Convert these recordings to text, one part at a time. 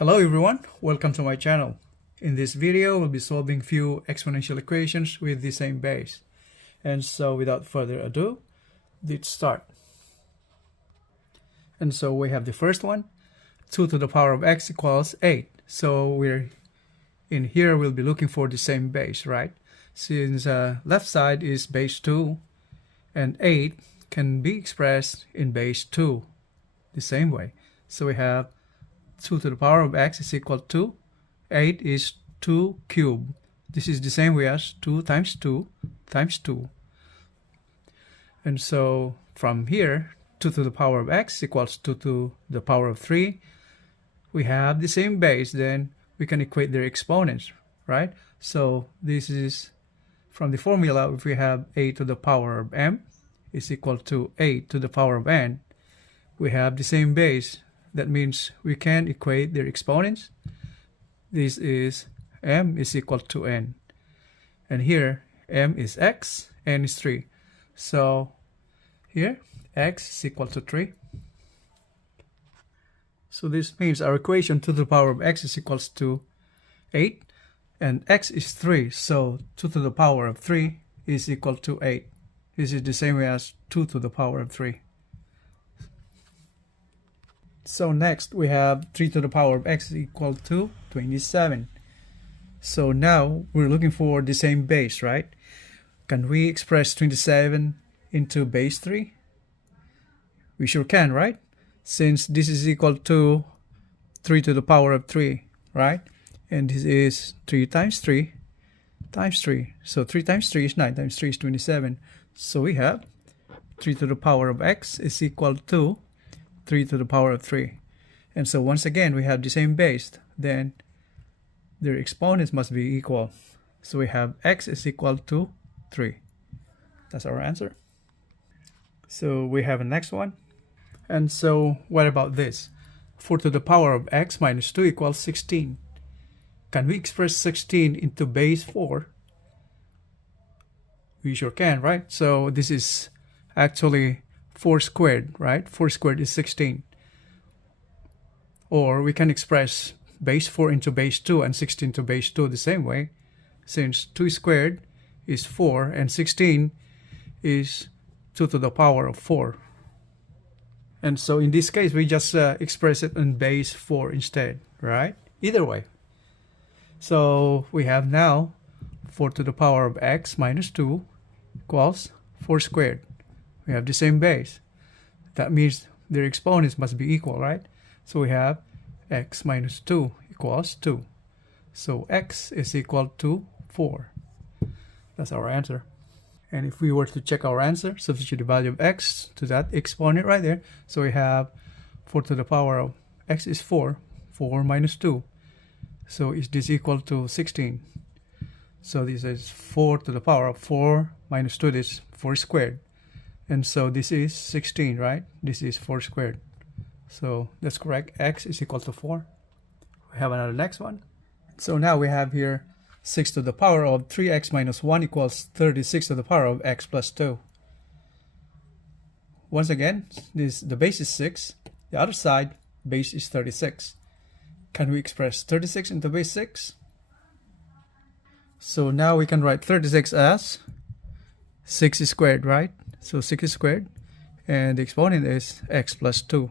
Hello everyone, welcome to my channel. In this video, we'll be solving few exponential equations with the same base. And so without further ado, let's start. And so we have the first one, 2 to the power of x equals 8. So we're in here, we'll be looking for the same base, right? Since left side is base 2 and 8 can be expressed in base 2 the same way. So we have 2 to the power of x is equal to 8 is 2 cubed. This is the same way as 2 times 2 times 2. And so from here, 2 to the power of x equals 2 to the power of 3. We have the same base, then we can equate their exponents, right? So this is from the formula, if we have a to the power of m is equal to a to the power of n, we have the same base. That means we can equate their exponents. This is m is equal to n. And here, m is x, n is 3. So here, x is equal to 3. So this means our equation 2 to the power of x is equals to 8. And x is 3. So 2 to the power of 3 is equal to 8. This is the same way as 2 to the power of 3. So next we have 3 to the power of x is equal to 27. So now we're looking for the same base, right? Can we express 27 into base 3? We sure can, right? Since this is equal to 3 to the power of 3, right? And this is 3 times 3 times 3. So 3 times 3 is 9 times 3 is 27. So we have 3 to the power of x is equal to 3 to the power of 3. And so once again, we have the same base. Then their exponents must be equal. So we have x is equal to 3. That's our answer. So we have a next one. And so what about this? 4 to the power of x minus 2 equals 16. Can we express 16 into base 4? We sure can, right? So this is actually 4 squared, right? 4 squared is 16. Or we can express base 4 into base 2 and 16 to base 2 the same way. Since 2 squared is 4 and 16 is 2 to the power of 4. And so in this case, we just express it in base 4 instead, right? Either way. So we have now 4 to the power of x minus 2 equals 4 squared. We have the same base. That means their exponents must be equal, right? So we have x minus 2 equals 2. So x is equal to 4. That's our answer. And if we were to check our answer, substitute the value of x to that exponent right there. So we have 4 to the power of x is 4. 4 minus 2. So is this equal to 16? So this is 4 to the power of 4 minus 2 is 4 squared. And so this is 16, right? This is 4 squared. So that's correct. X is equal to 4. We have another next one. So now we have here 6 to the power of 3x minus 1 equals 36 to the power of x plus 2. Once again, the base is 6. The other side, base is 36. Can we express 36 into base 6? So now we can write 36 as 6 squared, right? So 6 squared, and the exponent is x plus 2.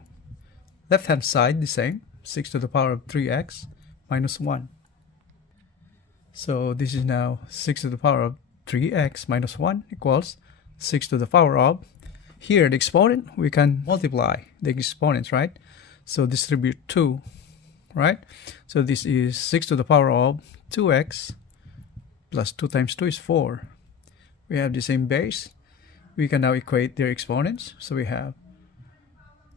Left hand side the same, 6 to the power of 3x minus 1. So this is now 6 to the power of 3x minus 1 equals 6 to the power of, here the exponent, we can multiply the exponents, right? So distribute 2, right? So this is 6 to the power of 2x plus 2 times 2 is 4. We have the same base. We can now equate their exponents. So we have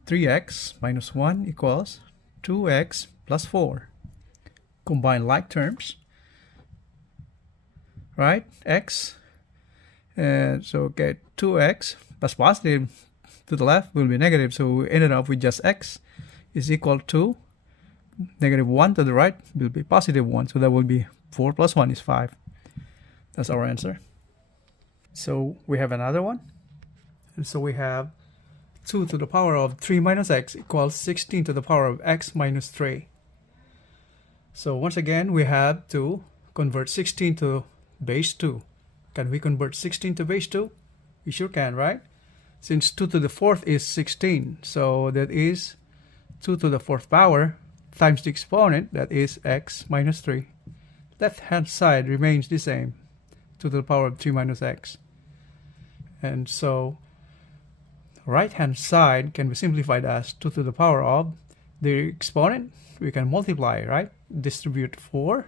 3x minus 1 equals 2x plus 4. Combine like terms, right? X. And so get 2x plus positive to the left will be negative. So we ended up with just x is equal to negative 1 to the right will be positive 1. So that will be 4 plus 1 is 5. That's our answer. So we have another one. And so we have 2 to the power of 3 minus x equals 16 to the power of x minus 3. So once again, we have to convert 16 to base 2. Can we convert 16 to base 2? We sure can, right? Since 2 to the 4th is 16, so that is 2 to the 4th power times the exponent, that is x minus 3. Left-hand side remains the same, 2 to the power of 3 minus x. And so right-hand side can be simplified as 2 to the power of the exponent. We can multiply, right? Distribute 4.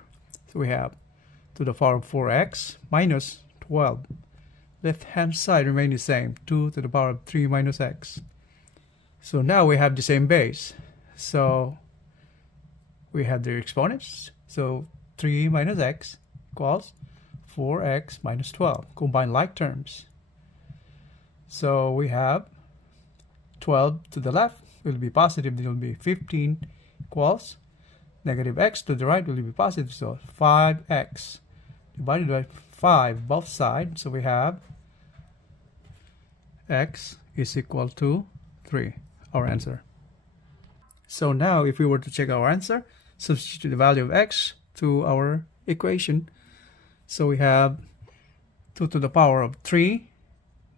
So we have to the power of 4x minus 12. Left-hand side remains the same, 2 to the power of 3 minus x. So now we have the same base. So we have their exponents. So 3 minus x equals 4x minus 12. Combine like terms. So we have 12 to the left will be positive. It will be 15 equals negative x to the right will be positive. So 5x divided by 5 both sides. So we have x is equal to 3, our answer. So now if we were to check our answer, substitute the value of x to our equation. So we have 2 to the power of 3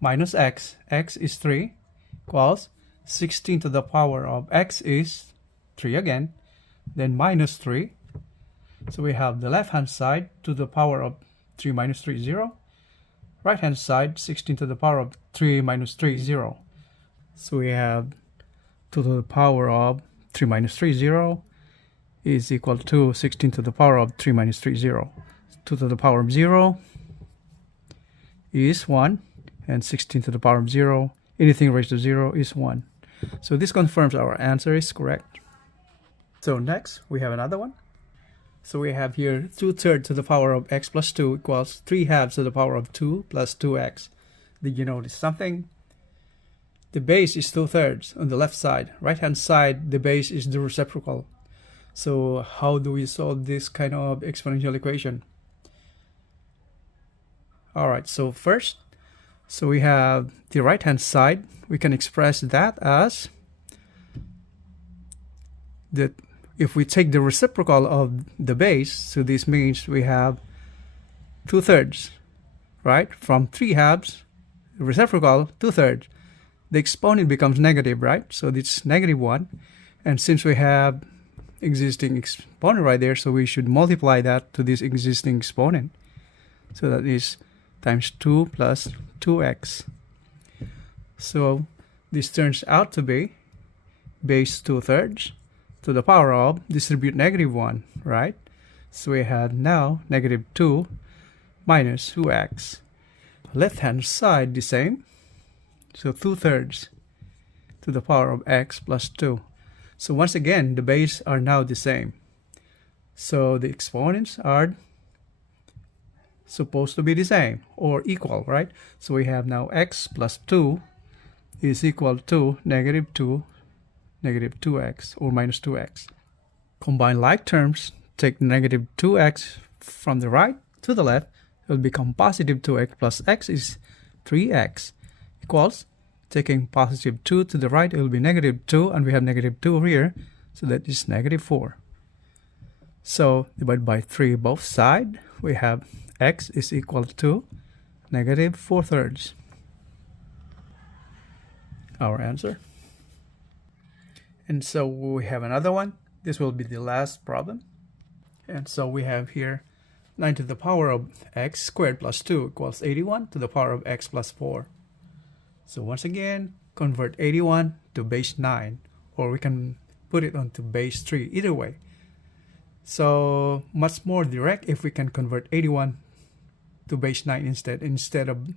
minus x, x is 3, equals 16 to the power of x is 3 again, then minus 3. So we have the left hand side 2 to the power of 3 minus 3 is 0. Right hand side 16 to the power of 3 minus 3 is 0. So we have 2 to the power of 3 minus 3 is 0 is equal to 16 to the power of 3 minus 3 is 0. 2 to the power of 0 is 1, and 16 to the power of 0, anything raised to 0 is 1. So this confirms our answer is correct. So next we have another one. So we have here 2/3 to the power of x plus 2 equals 3/2 to the power of 2 plus 2x. Did you notice something? The base is 2/3 on the left side. Right hand side, the base is the reciprocal. So how do we solve this kind of exponential equation? Alright, so first, so we have the right hand side. We can express that as that if we take the reciprocal of the base, so this means we have 2/3, right? From 3/2, reciprocal 2/3. The exponent becomes negative, right? So it's negative 1. And since we have existing exponent right there, so we should multiply that to this existing exponent. So that is times 2 plus 2x. So this turns out to be base 2/3 to the power of, distribute negative 1, right? So we have now negative 2 minus 2x. Left hand side the same. So 2/3 to the power of x plus 2. So once again, the base are now the same. So the exponents are supposed to be the same or equal, right? So we have now x plus 2 is equal to negative 2, negative 2x or minus 2x. Combine like terms, take negative 2x from the right to the left, it will become positive 2x plus x is 3x equals, taking positive 2 to the right, it will be negative 2, and we have negative 2 here, so that is negative 4. So divided by 3 both sides, we have x is equal to negative 4/3. Our answer. And so we have another one. This will be the last problem. And so we have here 9 to the power of x squared plus 2 equals 81 to the power of x plus 4. So once again, convert 81 to base 9, or we can put it onto base 3, either way. So much more direct if we can convert 81 to base 9 instead of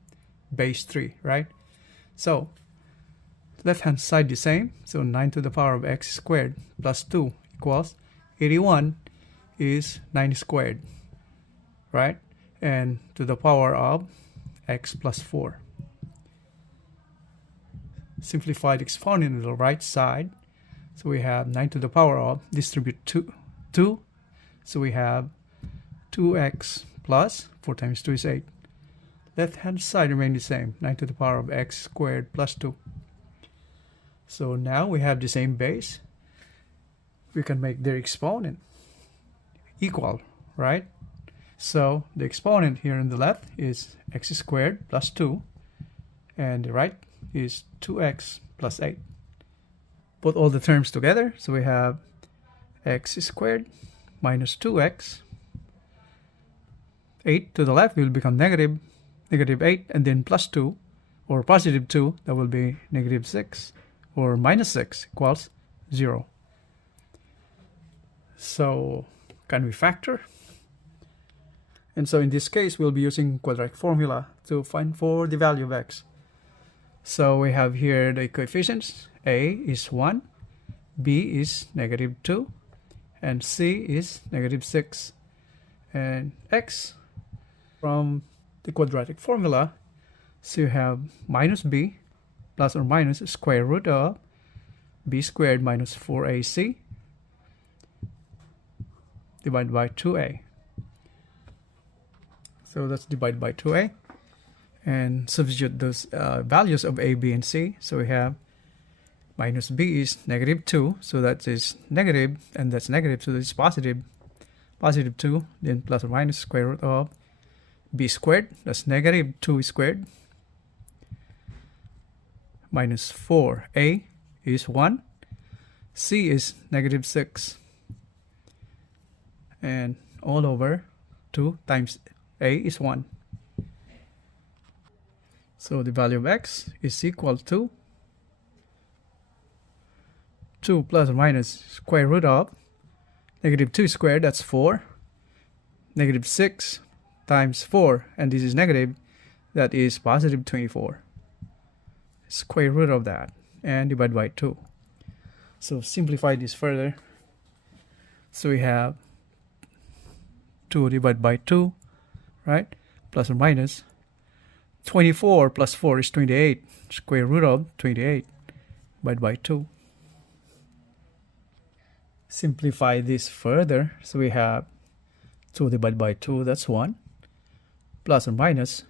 base 3, right? So left hand side the same. So 9 to the power of x squared plus 2 equals 81 is 9 squared, right? And to the power of x plus 4. Simplified exponent on the right side. So we have 9 to the power of, distribute 2. So we have 2x plus 4 times 2 is 8. Left hand side remain the same, 9 to the power of x squared plus 2. So now we have the same base. We can make their exponent. equal, right? So the exponent here on the left is x squared plus 2, and the right is 2x plus 8. Put all the terms together, so we have x squared minus 2x. 8 to the left will become negative 8, and then plus 2 or positive 2, that will be negative 6, or minus 6 equals 0. So can we factor? And so in this case, we'll be using quadratic formula to find for the value of x. So we have here the coefficients. A is 1, B is negative 2, and C is negative 6. And x, from the quadratic formula, so you have minus b plus or minus square root of b squared minus 4ac divided by 2a. So that's divided by 2a, and substitute those values of a, b, and c. So we have minus b is negative 2, so that is negative, and that's negative, so it's positive 2, then plus or minus square root of b squared, that's negative 2 squared, minus 4a is 1, c is negative 6, and all over 2 times a is 1. So the value of x is equal to 2 plus or minus square root of negative 2 squared, that's 4, negative 6 times 4, and this is negative, that is positive 24. Square root of that, and divide by 2. So simplify this further. So we have 2 divided by 2, right? Plus or minus 24 plus 4 is 28. Square root of 28 divided by 2. Simplify this further. So we have 2 divided by 2, that's 1. Plus or minus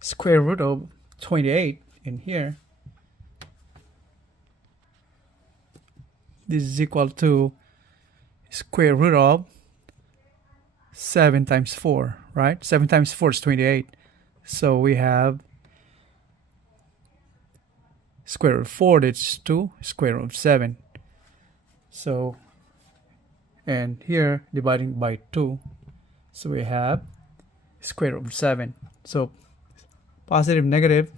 square root of 28 in here. This is equal to square root of 7 times 4, right? 7 times 4 is 28. So we have square root of 4, that's 2, square root of 7. So, and here dividing by 2, so we have square root of 7. So positive negative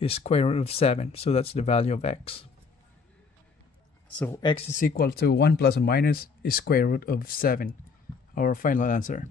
is square root of 7. So that's the value of x. So x is equal to 1 plus or minus is square root of 7. Our final answer.